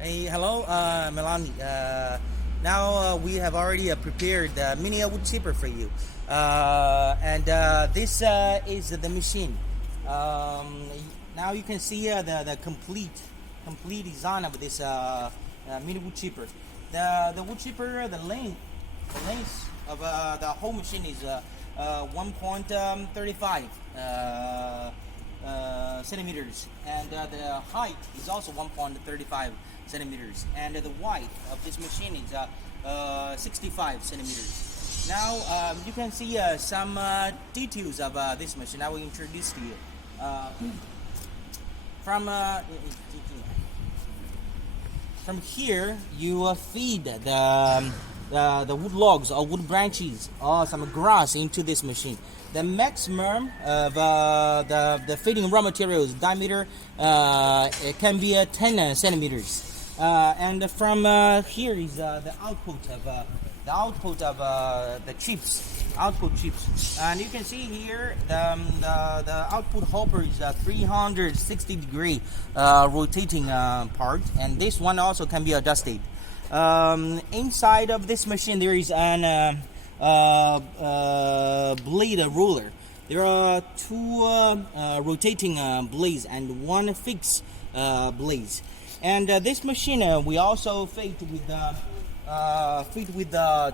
Hey, hello, Melanie. Now we have already prepared the mini wood chipper for you, and this is the machine. Now you can see the complete design of this mini wood chipper. The wood chipper, the length of the whole machine is 1.35 centimeters, and the height is also 1.35 centimeters, and the width of this machine is 65 centimeters. Now you can see some details of this machine. I will introduce to you. From here, you feed the wood logs or wood branches or some grass into this machine. The maximum of the feeding raw materials diameter it can be 10 centimeters. And from here is the output of the output chips. And you can see here the output hopper is a 360 degree rotating part, and this one also can be adjusted. Inside of this machine there is an blade roller. There are two rotating blades and one fixed blades. And this machine we also fit with the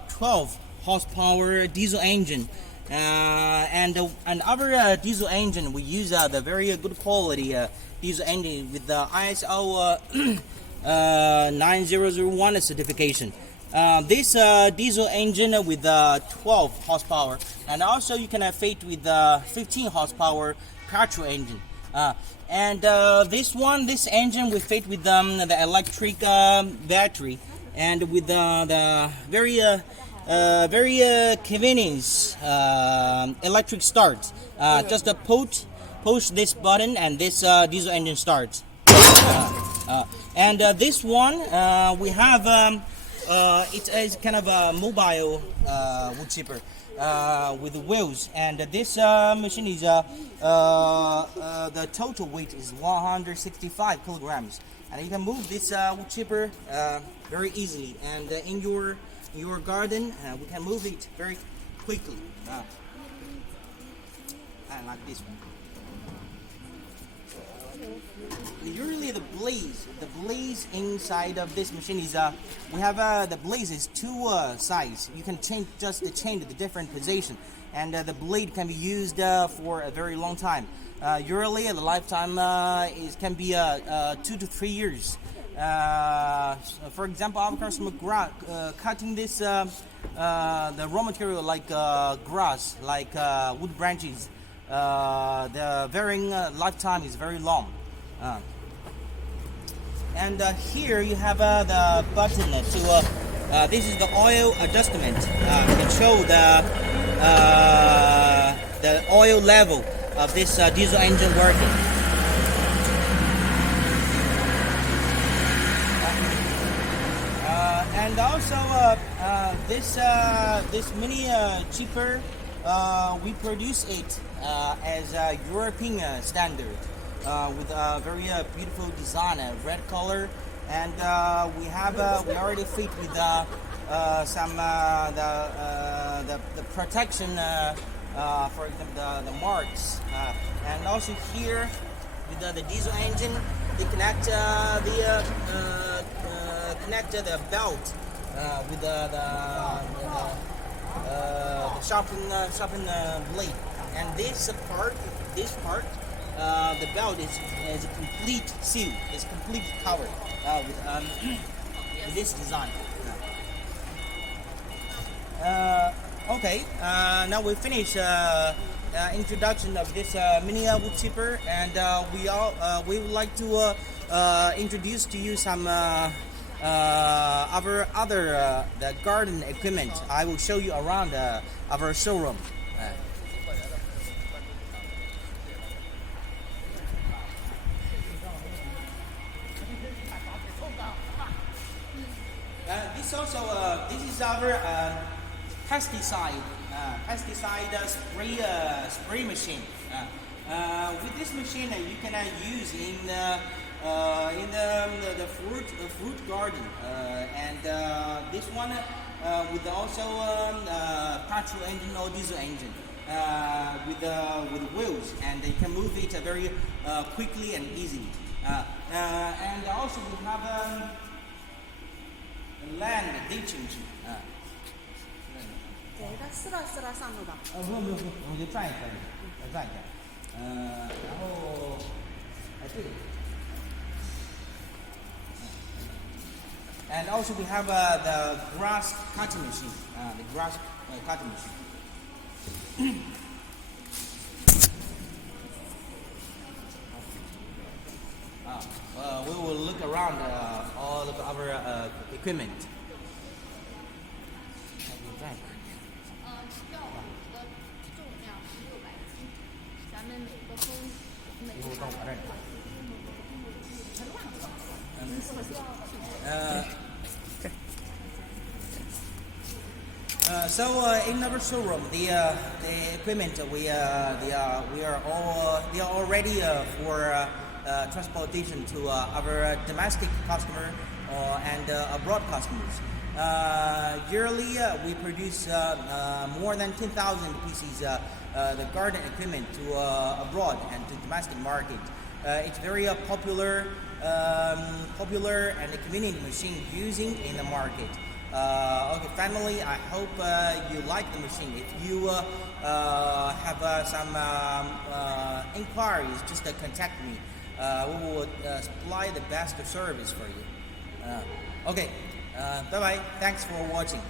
12 horsepower diesel engine, and our diesel engine we use the very good quality diesel engine with the ISO 9001 certification. This diesel engine with 12 horsepower, and also you can fit with 15 horsepower petrol engine. And this engine we fit with the electric battery, and with the very convenience electric start. Just push this button and this diesel engine starts. And this one we have it is kind of a mobile wood chipper with wheels, and this machine is the total weight is 165 kilograms, and you can move this wood chipper very easily, and in your garden we can move it very quickly, and like this one. Usually the blades inside of this machine is we have the blades is two sides. You can change the different position, and the blade can be used for a very long time. Usually the lifetime can be 2 to 3 years. For example, our customer cutting this the raw material like grass, like wood branches. The varying lifetime is very long. And here you have the button to this is the oil adjustment. Control the oil level of this diesel engine working. And also this mini chipper we produce it as a European standard. With a very beautiful design, red color, and we already fit with some the protection, for example the marks, and also here with the diesel engine, they connect the belt with the sharpen blade, and this part. The belt is a complete seal. It's completely covered with this design. Okay. Now we finish introduction of this mini wood chipper, and we would like to introduce to you some our other the garden equipment. I will show you around our showroom. This is our pesticide spray machine. With this machine, you can use in in the fruit garden, and this one with also petrol engine or diesel engine with wheels, and you can move it very quickly and easily. And also we have land ditching. 给它撕了上头吧。不用，我就转一圈，转一圈。然后，对。And also we have the grass cutting machine. The grass cutting machine. We will look around all of our equipment. 药的重量是600斤，咱们每个工每个厂So in our showroom, the equipment they are all ready for transportation to our domestic customer and abroad customers. Yearly, we produce more than 10,000 pieces the garden equipment to abroad and to domestic market. It's very popular and a convenient machine using in the market. Okay, finally, I hope you like the machine. If you have some inquiries, just contact me. We will supply the best service for you. Okay, bye-bye. Thanks for watching.